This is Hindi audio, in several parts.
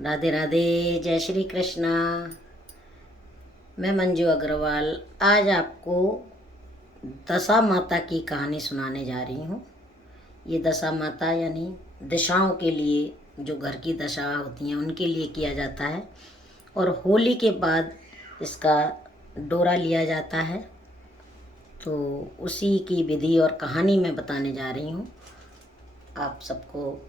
राधे राधे, जय श्री कृष्णा। मैं मंजू अग्रवाल आज आपको दशा माता की कहानी सुनाने जा रही हूँ। ये दशा माता यानी दिशाओं के लिए, जो घर की दशा होती हैं उनके लिए किया जाता है। और होली के बाद इसका डोरा लिया जाता है। तो उसी की विधि और कहानी मैं बताने जा रही हूँ। आप सबको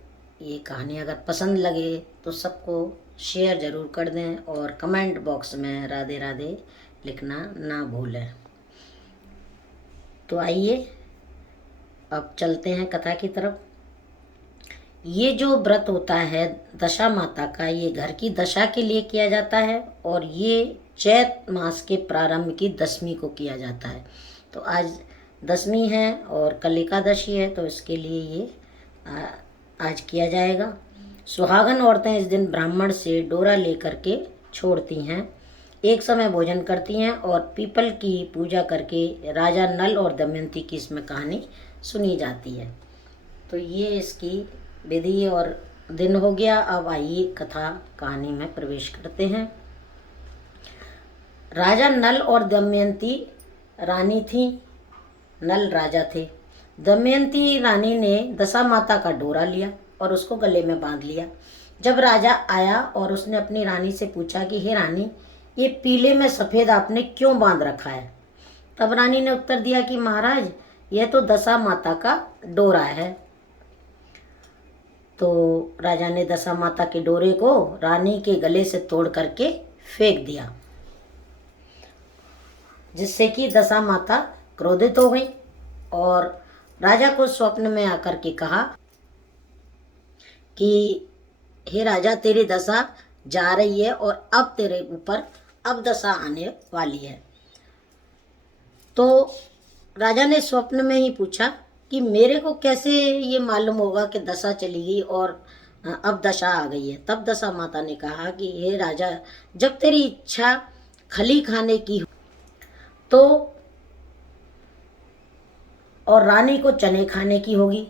ये कहानी अगर पसंद लगे तो सबको शेयर ज़रूर कर दें और कमेंट बॉक्स में राधे राधे लिखना ना भूलें। तो आइए अब चलते हैं कथा की तरफ। ये जो व्रत होता है दशा माता का, ये घर की दशा के लिए किया जाता है और ये चैत मास के प्रारंभ की 10वीं को किया जाता है। तो आज 10वीं है और कल एकादशी है, तो इसके लिए ये आज किया जाएगा। सुहागन औरतें इस दिन ब्राह्मण से डोरा लेकर के छोड़ती हैं, एक समय भोजन करती हैं और पीपल की पूजा करके राजा नल और दमयंती की इसमें कहानी सुनी जाती है। तो ये इसकी विधि और दिन हो गया। अब आइए कथा कहानी में प्रवेश करते हैं। राजा नल और दमयंती रानी थी। नल राजा थे। दमयंती रानी ने दशा माता का डोरा लिया और उसको गले में बांध लिया। जब राजा आया और उसने अपनी रानी से पूछा कि हे रानी, ये पीले में सफ़ेद आपने क्यों बांध रखा है? तब रानी ने उत्तर दिया कि महाराज, यह तो दशा माता का डोरा है। तो राजा ने दशा माता के डोरे को रानी के गले से तोड़ करके फेंक दिया, जिससे कि दशा माता क्रोधित हो गई और राजा को स्वप्न में आकर के कहा कि हे राजा, तेरी दशा जा रही है और अब तेरे ऊपर अब दशा आने वाली है। तो राजा ने स्वप्न में ही पूछा कि मेरे को कैसे ये मालूम होगा कि दशा चली गई और अब दशा आ गई है? तब दशा माता ने कहा कि हे राजा, जब तेरी इच्छा खली खाने की हो तो और रानी को चने खाने की होगी,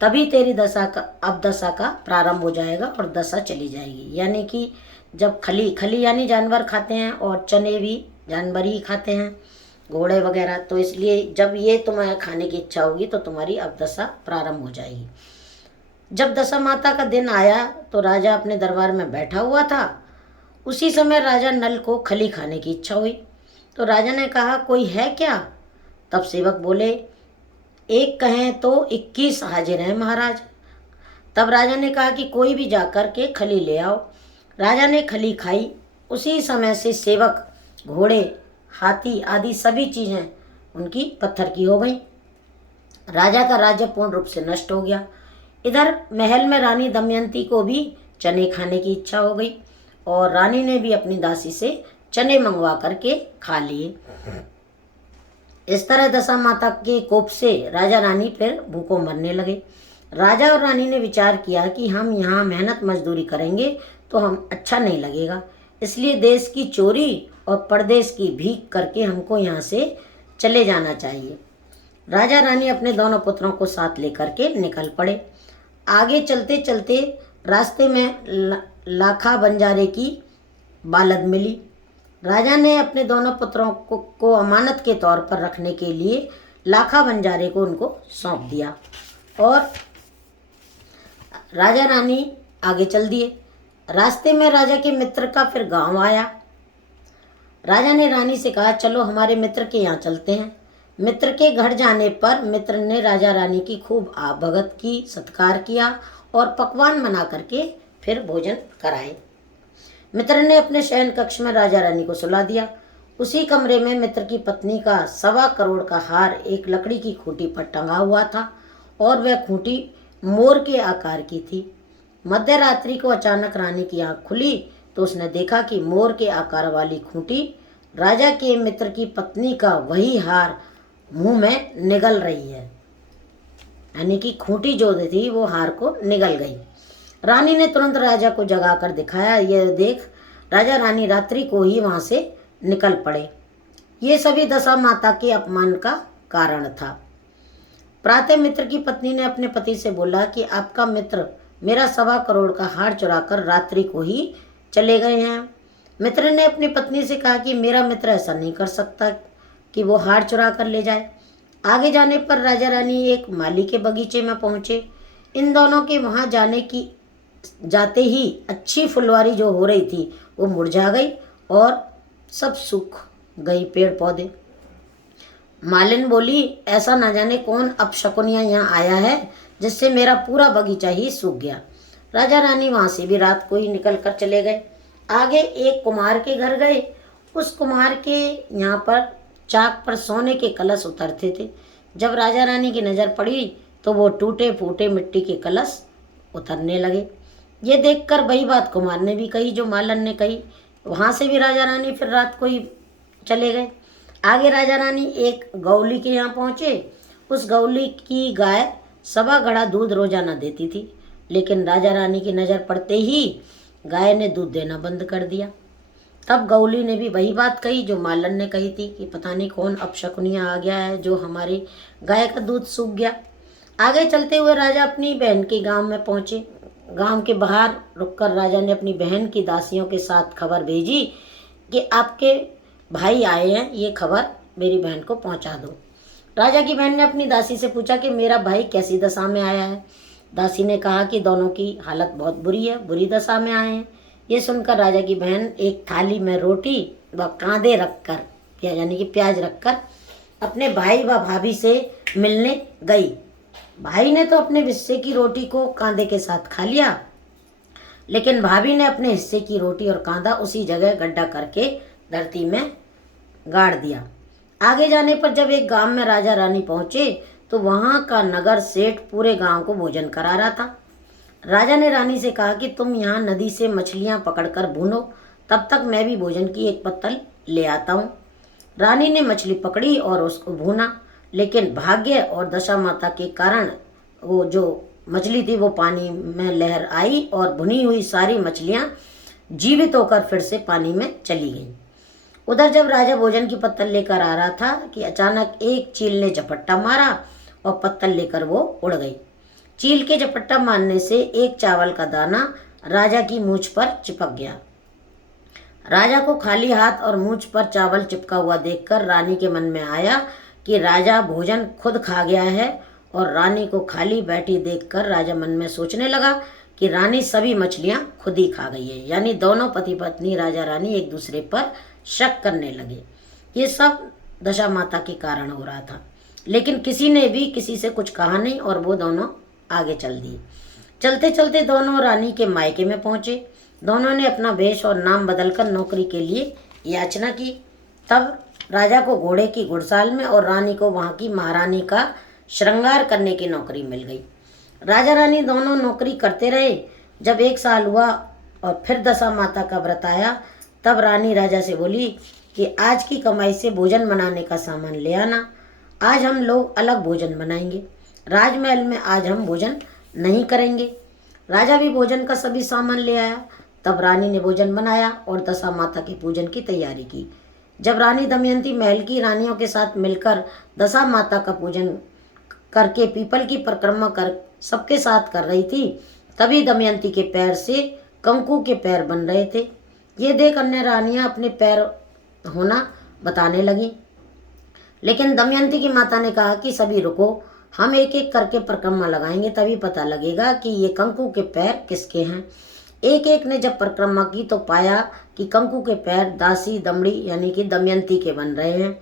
तभी तेरी दशा का अब दशा का प्रारंभ हो जाएगा और दशा चली जाएगी। यानी कि जब खली यानी जानवर खाते हैं और चने भी जानवर ही खाते हैं, घोड़े वगैरह। तो इसलिए जब ये तुम्हें खाने की इच्छा होगी तो तुम्हारी अब दशा प्रारंभ हो जाएगी। जब दशा माता का दिन आया तो राजा अपने दरबार में बैठा हुआ था। उसी समय राजा नल को खली खाने की इच्छा हुई। तो राजा ने कहा, कोई है क्या? तब सेवक बोले, एक कहें तो 21 हाजिर हैं महाराज। तब राजा ने कहा कि कोई भी जाकर के खली ले आओ। राजा ने खली खाई। उसी समय से सेवक, घोड़े, हाथी आदि सभी चीज़ें उनकी पत्थर की हो गई। राजा का राज्य पूर्ण रूप से नष्ट हो गया। इधर महल में रानी दमयंती को भी चने खाने की इच्छा हो गई और रानी ने भी अपनी दासी से चने मंगवा करके खा लिए। इस तरह दशा माता के कोप से राजा रानी फिर भूखों मरने लगे। राजा और रानी ने विचार किया कि हम यहाँ मेहनत मजदूरी करेंगे तो हम अच्छा नहीं लगेगा, इसलिए देश की चोरी और परदेश की भीख करके हमको यहाँ से चले जाना चाहिए। राजा रानी अपने दोनों पुत्रों को साथ लेकर के निकल पड़े। आगे चलते चलते रास्ते में लाखा बंजारे की बालद मिली। राजा ने अपने दोनों पुत्रों को अमानत के तौर पर रखने के लिए लाखा बंजारे को उनको सौंप दिया और राजा रानी आगे चल दिए। रास्ते में राजा के मित्र का फिर गांव आया। राजा ने रानी से कहा, चलो हमारे मित्र के यहाँ चलते हैं। मित्र के घर जाने पर मित्र ने राजा रानी की खूब भगत की, सत्कार किया और पकवान बना करके फिर भोजन कराए। मित्र ने अपने शयन कक्ष में राजा रानी को सुला दिया। उसी कमरे में मित्र की पत्नी का 1.25 करोड़ का हार एक लकड़ी की खूंटी पर टंगा हुआ था और वह खूंटी मोर के आकार की थी। मध्य रात्रि को अचानक रानी की आंख खुली तो उसने देखा कि मोर के आकार वाली खूंटी राजा के मित्र की पत्नी का वही हार मुंह में निगल रही है। यानी कि खूंटी जो थी वो हार को निगल गई। रानी ने तुरंत राजा को जगाकर दिखाया। यह देख राजा रानी रात्रि को ही वहां से निकल पड़े। ये सभी दशा माता के अपमान का कारण था। प्रातः मित्र की पत्नी ने अपने पति से बोला कि आपका मित्र मेरा 1.25 करोड़ का हार चुराकर रात्रि को ही चले गए हैं। मित्र ने अपनी पत्नी से कहा कि मेरा मित्र ऐसा नहीं कर सकता कि वो हार चुरा कर ले जाए। आगे जाने पर राजा रानी एक माली के बगीचे में पहुंचे। इन दोनों के वहां जाते ही अच्छी फुलवारी जो हो रही थी वो मुरझा गई और सब सूख गई पेड़ पौधे। मालिन बोली, ऐसा ना जाने कौन अपशकुनिया यहाँ आया है जिससे मेरा पूरा बगीचा ही सूख गया। राजा रानी वहां से भी रात को ही निकल कर चले गए। आगे एक कुम्हार के घर गए। उस कुम्हार के यहाँ पर चाक पर सोने के कलश उतरते थे। जब राजा रानी की नज़र पड़ी तो वो टूटे फूटे मिट्टी के कलश उतरने लगे। ये देखकर वही बात कुम्हार ने भी कही जो मालन ने कही। वहाँ से भी राजा रानी फिर रात को ही चले गए। आगे राजा रानी एक गौली के यहाँ पहुँचे। उस गौली की गाय 1.25 घड़ा दूध रोजाना देती थी, लेकिन राजा रानी की नज़र पड़ते ही गाय ने दूध देना बंद कर दिया। तब गौली ने भी वही बात कही जो मालन ने कही थी कि पता नहीं कौन अपशकुनिया आ गया है जो हमारी गाय का दूध सूख गया। आगे चलते हुए राजा अपनी बहन के गांव में पहुंचे। गांव के बाहर रुककर राजा ने अपनी बहन की दासियों के साथ खबर भेजी कि आपके भाई आए हैं, ये खबर मेरी बहन को पहुंचा दो। राजा की बहन ने अपनी दासी से पूछा कि मेरा भाई कैसी दशा में आया है। दासी ने कहा कि दोनों की हालत बहुत बुरी है, बुरी दशा में आए हैं। ये सुनकर राजा की बहन एक थाली में रोटी व कांदे रखकर यानी कि प्याज रखकर अपने भाई व भाभी से मिलने गई। भाई ने तो अपने हिस्से की रोटी को कांदे के साथ खा लिया, लेकिन भाभी ने अपने हिस्से की रोटी और कांदा उसी जगह गड्ढा करके धरती में गाड़ दिया। आगे जाने पर जब एक गांव में राजा रानी पहुंचे तो वहां का नगर सेठ पूरे गांव को भोजन करा रहा था। राजा ने रानी से कहा कि तुम यहाँ नदी से मछलियाँ पकड़कर भूनो, तब तक मैं भी भोजन की एक पत्तल ले आता हूँ। रानी ने मछली पकड़ी और उसको भूना, लेकिन भाग्य और दशा माता के कारण वो जो मछली थी वो पानी में लहर आई और भुनी हुई सारी मछलियाँ जीवित होकर फिर से पानी में चली गईं। उधर जब राजा भोजन की पत्तल लेकर आ रहा था कि अचानक एक चील ने झपट्टा मारा और पत्तल लेकर वो उड़ गई। चील के झपट्टा मारने से एक चावल का दाना राजा की मूंछ पर चिपक गया। राजा को खाली हाथ और मूंछ पर चावल चिपका हुआ देखकर रानी के मन में आया कि राजा भोजन खुद खा गया है, और रानी को खाली बैठी देखकर राजा मन में सोचने लगा कि रानी सभी मछलियां खुद ही खा गई है। यानी दोनों पति पत्नी राजा रानी एक दूसरे पर शक करने लगे। ये सब दशा माता के कारण हो रहा था, लेकिन किसी ने भी किसी से कुछ कहा नहीं और वो दोनों आगे चल दिए। चलते चलते दोनों रानी के मायके में पहुंचे। दोनों ने अपना वेश और नाम बदलकर नौकरी के लिए याचना की। तब राजा को घोड़े की घुड़साल में और रानी को वहाँ की महारानी का श्रृंगार करने की नौकरी मिल गई। राजा रानी दोनों नौकरी करते रहे। जब 1 साल हुआ और फिर दशा माता का व्रत आया, तब रानी राजा से बोली कि आज की कमाई से भोजन बनाने का सामान ले आना। आज हम लोग अलग भोजन बनाएंगे। राजमहल में आज हम भोजन नहीं करेंगे। राजा भी भोजन का सभी सामान ले आया। तब रानी ने भोजन बनाया और दशा माता के पूजन की तैयारी की। जब रानी दमयंती महल की रानियों के साथ मिलकर दशा माता का पूजन करके पीपल की परिक्रमा कर सबके साथ कर रही थी, तभी दमयंती के पैर से कंकु के पैर बन रहे थे। ये देख अन्य रानियां अपने पैर होना बताने लगी, लेकिन दमयंती की माता ने कहा कि सभी रुको, हम एक एक करके परिक्रमा लगाएंगे, तभी पता लगेगा कि ये कंकु के पैर किसके हैं। एक एक ने जब परिक्रमा की तो पाया कि कंकु के पैर दासी दमड़ी यानी कि दमयंती के बन रहे हैं।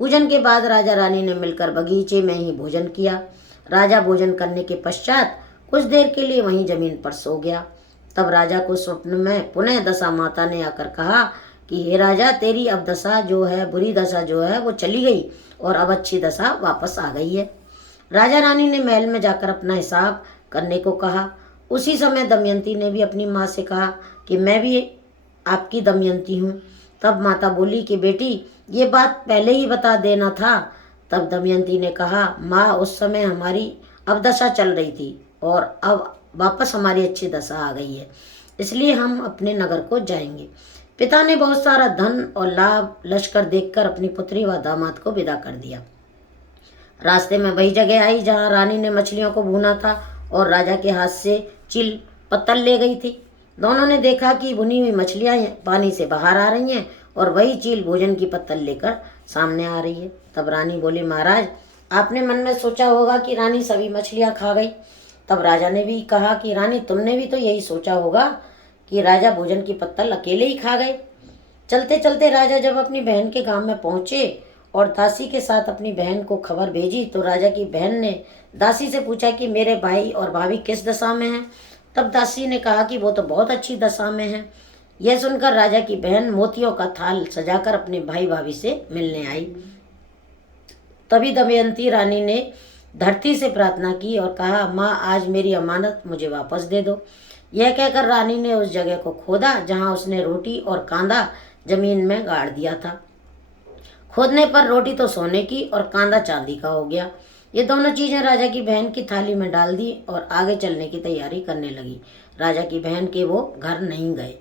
पूजन के बाद राजा रानी ने मिलकर बगीचे में ही भोजन किया। राजा भोजन करने के पश्चात कुछ देर के लिए वहीं जमीन पर सो गया। तब राजा को स्वप्न में पुनः दशा माता ने आकर कहा कि हे राजा, तेरी अब दशा जो है, बुरी दशा जो है वो चली गई और अब अच्छी दशा वापस आ गई है। राजा रानी ने महल में जाकर अपना हिसाब करने को कहा। उसी समय दमयंती ने भी अपनी माँ से कहा कि मैं भी आपकी दमयंती हूँ। तब माता बोली कि बेटी, ये बात पहले ही बता देना था। तब दमयंती ने कहा, माँ, उस समय हमारी अब दशा चल रही थी और अब वापस हमारी अच्छी दशा आ गई है, इसलिए हम अपने नगर को जाएंगे। पिता ने बहुत सारा धन और लाभ लश्कर देखकर अपनी पुत्री व दामाद को विदा कर दिया। रास्ते में वही जगह आई जहाँ रानी ने मछलियों को भूना था और राजा के हाथ से चिल पत्तल ले गई थी। दोनों ने देखा कि भुनी हुई मछलियां पानी से बाहर आ रही हैं और वही चील भोजन की पत्तल लेकर सामने आ रही है। तब रानी बोली, महाराज आपने मन में सोचा होगा कि रानी सभी मछलियां खा गई। तब राजा ने भी कहा कि रानी तुमने भी तो यही सोचा होगा कि राजा भोजन की पत्तल अकेले ही खा गए। चलते चलते राजा जब अपनी बहन के गांव में पहुंचे और दासी के साथ अपनी बहन को खबर भेजी तो राजा की बहन ने दासी से पूछा कि मेरे भाई और भाभी किस दशा में हैं। तब दासी ने कहा कि वो तो बहुत अच्छी दशा में हैं। यह सुनकर राजा की बहन मोतियों का थाल सजाकर अपने भाई भाभी से मिलने आई। तभी दमयंती रानी ने धरती से प्रार्थना की और कहा, माँ आज मेरी अमानत मुझे वापस दे दो। यह कहकर रानी ने उस जगह को खोदा जहाँ उसने रोटी और कांदा जमीन में गाड़ दिया था। खोदने पर रोटी तो सोने की और कांदा चांदी का हो गया। ये दोनों चीजें राजा की बहन की थाली में डाल दी और आगे चलने की तैयारी करने लगी। राजा की बहन के वो घर नहीं गए।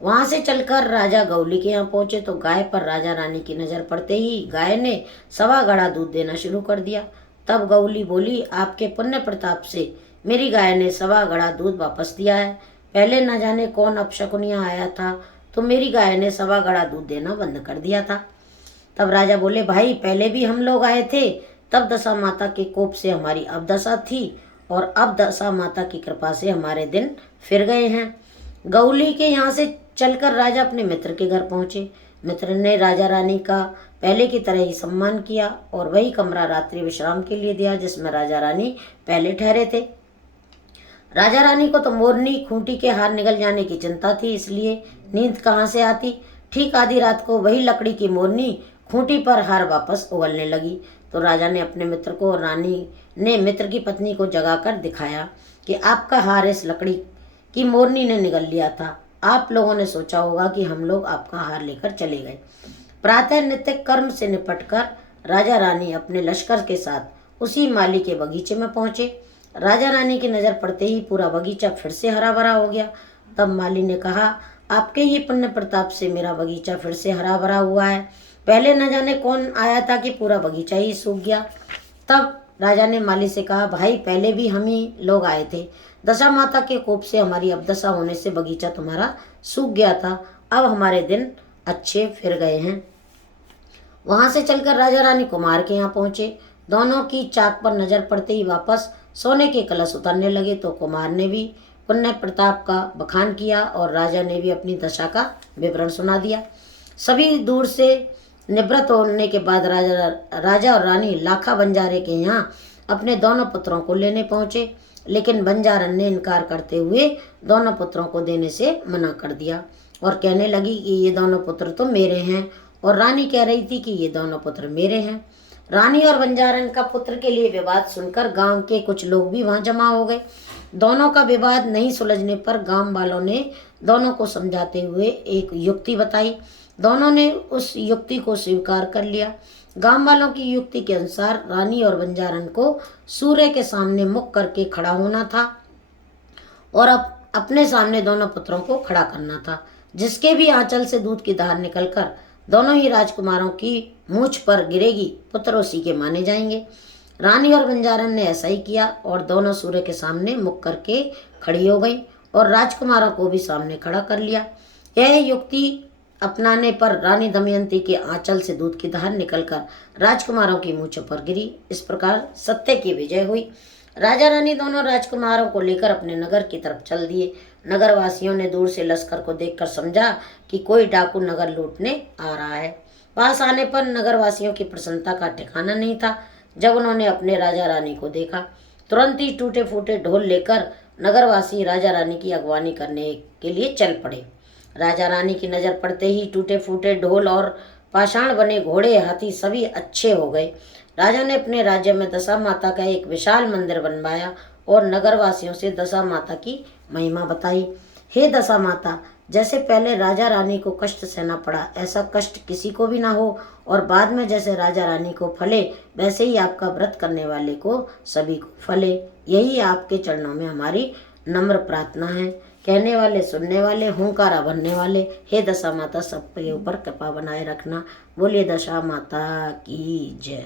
वहां से चलकर राजा गौली के यहाँ पहुंचे तो गाय पर राजा रानी की नजर पड़ते ही गाय ने सवा घड़ा दूध देना शुरू कर दिया। तब गौली बोली, आपके पुण्य प्रताप से मेरी गाय ने सवा घड़ा दूध वापस दिया है। पहले न जाने कौन अपशकुनिया आया था तो मेरी गाय ने सवा घड़ा दूध देना बंद कर दिया था। तब राजा बोले, भाई पहले भी हम लोग आए थे, तब दशा माता के कोप से हमारी अब दशा थी और अब दशा माता की कृपा से हमारे दिन फिर गए हैं। गौली के यहाँ से चलकर राजा अपने मित्र के घर पहुंचे। मित्र ने राजा रानी का पहले की तरह ही सम्मान किया और वही कमरा रात्रि विश्राम के लिए दिया जिसमें राजा रानी पहले ठहरे थे। राजा रानी को तो मोरनी खूंटी के हार निकल जाने की चिंता थी, इसलिए नींद कहाँ से आती। ठीक आधी रात को वही लकड़ी की मोरनी खूंटी पर हार वापस उगलने लगी तो राजा ने अपने मित्र को और रानी ने मित्र की पत्नी को जगाकर दिखाया कि आपका हार इस लकड़ी की मोरनी ने निगल लिया था। आप लोगों ने सोचा होगा कि हम लोग आपका हार लेकर चले गए। प्रातः नित्य कर्म से निपटकर राजा रानी अपने लश्कर के साथ उसी माली के बगीचे में पहुंचे। राजा रानी की नज़र पड़ते ही पूरा बगीचा फिर से हरा भरा हो गया। तब माली ने कहा, आपके ही पुण्य प्रताप से मेरा बगीचा फिर से हरा भरा हुआ है। पहले न जाने कौन आया था कि पूरा बगीचा ही सूख गया। तब राजा ने माली से कहा, भाई पहले भी हम ही लोग आए थे। दशा माता के कोप से हमारी अवदशा होने से बगीचा तुम्हारा सूख गया था। अब हमारे दिन अच्छे फिर गए हैं। वहां से चलकर राजा रानी कुमार के यहाँ पहुंचे। दोनों की चाक पर नजर पड़ते ही वापस सोने के कलश उतरने लगे तो कुमार ने भी पुण्य प्रताप का बखान किया और राजा ने भी अपनी दशा का विवरण सुना दिया। सभी दूर से निवृत्त होने के बाद राजा और रानी लाखा बंजारे के यहाँ अपने दोनों पुत्रों को लेने पहुंचे, लेकिन बंजारन ने इनकार करते हुए दोनों पुत्रों को देने से मना कर दिया और कहने लगी कि ये दोनों पुत्र तो मेरे हैं, और रानी कह रही थी कि ये दोनों पुत्र मेरे हैं। रानी और बंजारन का पुत्र के लिए विवाद सुनकर गांव के कुछ लोग भी वहां जमा हो गए। दोनों का विवाद नहीं सुलझने पर गांव वालों ने दोनों को समझाते हुए एक युक्ति बताई। दोनों ने उस युक्ति को स्वीकार कर लिया। गांव वालों की युक्ति के अनुसार रानी और बंजारन को सूर्य के सामने मुख करके खड़ा होना था और अपने सामने दोनों पुत्रों को खड़ा करना था। जिसके भी आंचल से दूध की धार निकलकर दोनों ही राजकुमारों की मूंछ पर गिरेगी, पुत्र उसी के माने जाएंगे। रानी और बंजारन ने ऐसा ही किया और दोनों सूर्य के सामने मुख करके खड़ी हो गई और राजकुमारों को भी सामने खड़ा कर लिया। यह युक्ति अपनाने पर रानी दमयंती के आंचल से दूध की धार निकलकर राजकुमारों की मूंछों पर गिरी। इस प्रकार सत्य की विजय हुई। राजा रानी दोनों राजकुमारों को लेकर अपने नगर की तरफ चल दिए। नगर वासियों ने दूर से लश्कर को देखकर समझा कि कोई डाकू नगर लूटने आ रहा है। पास आने पर नगर वासियों की प्रसन्नता का ठिकाना नहीं था। जब उन्होंने अपने राजा रानी को देखा, तुरंत ही टूटे फूटे ढोल लेकर नगरवासी राजा रानी की अगवानी करने के लिए चल पड़े। राजा रानी की नज़र पड़ते ही टूटे फूटे ढोल और पाषाण बने घोड़े हाथी सभी अच्छे हो गए। राजा ने अपने राज्य में दशा माता का एक विशाल मंदिर बनवाया और नगरवासियों से दशा माता की महिमा बताई। हे दशा माता, जैसे पहले राजा रानी को कष्ट सहना पड़ा, ऐसा कष्ट किसी को भी ना हो और बाद में जैसे राजा रानी को फले, वैसे ही आपका व्रत करने वाले को सभी को फले। यही आपके चरणों में हमारी नम्र प्रार्थना है। कहने वाले सुनने वाले, हुंकारा भरने वाले, हे दशा माता सबके ऊपर कृपा बनाए रखना। बोलिए दशा माता की जय।